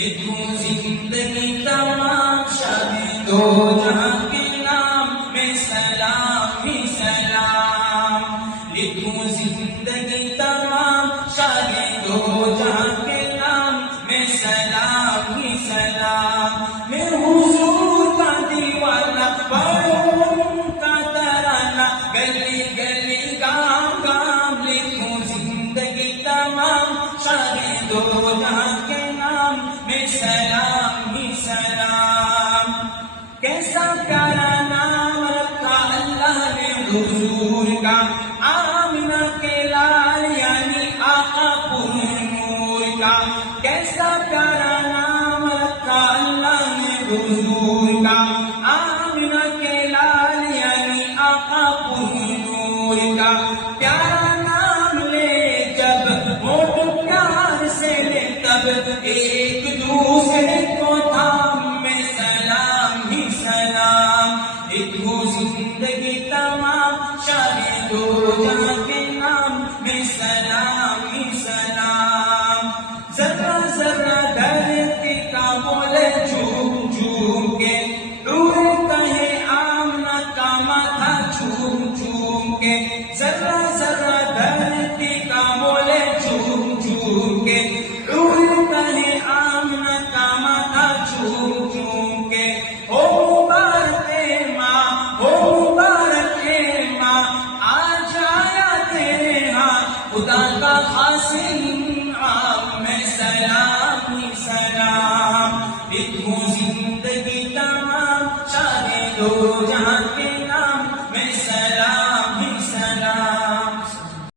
لکھوں زندگی تمام شاہد دو جہاں کے نام میں سلام ہی سلام. لکھوں زندگی تمام شاہد دو جہاں کے نام میں سلام ہی سلام. میں حضور کا دیوانہ پڑھوں کا ترانہ گلی گلی گام گام. لکھوں زندگی تمام شاہد دو جہاں کے نام میں سلام ہی سلام. کیسا پیارا نام رکھا اللہ نے حضور کا، آمنہ کے لال یعنی آقا پر نور کا. کیسا پیارا نام رکھا اللہ نے حضور کا، آمنہ کے لال یعنی آقا پر نور کا. پیارا نام لے جب ہوٹ پیار سے لے تب ایک دوسرے کو تھام میں سلام ہی سلام. لکھوں زندگی تمام شاہد دو جہاں کے نام میں سلام ہی سلام. ذرہ ذرہ دھرتی کا بولے جھوم جھوم کے، روئے کہے آمنہ کا ماتھا جھوم جھوم کے. ذرہ ذرہ دھرتی کا بولے جھوم جھوم کے، روئے کہے آمنہ کا ماتھا جھوم جھوم کے. ہو مبارک اے ماں، ہو مبارک اے ماں، آج آیا تیرے ہاں خدا کا خاص انعام میں سلام ہی سلام. لکھوں زندگی تمام شاہد دو جہاں کے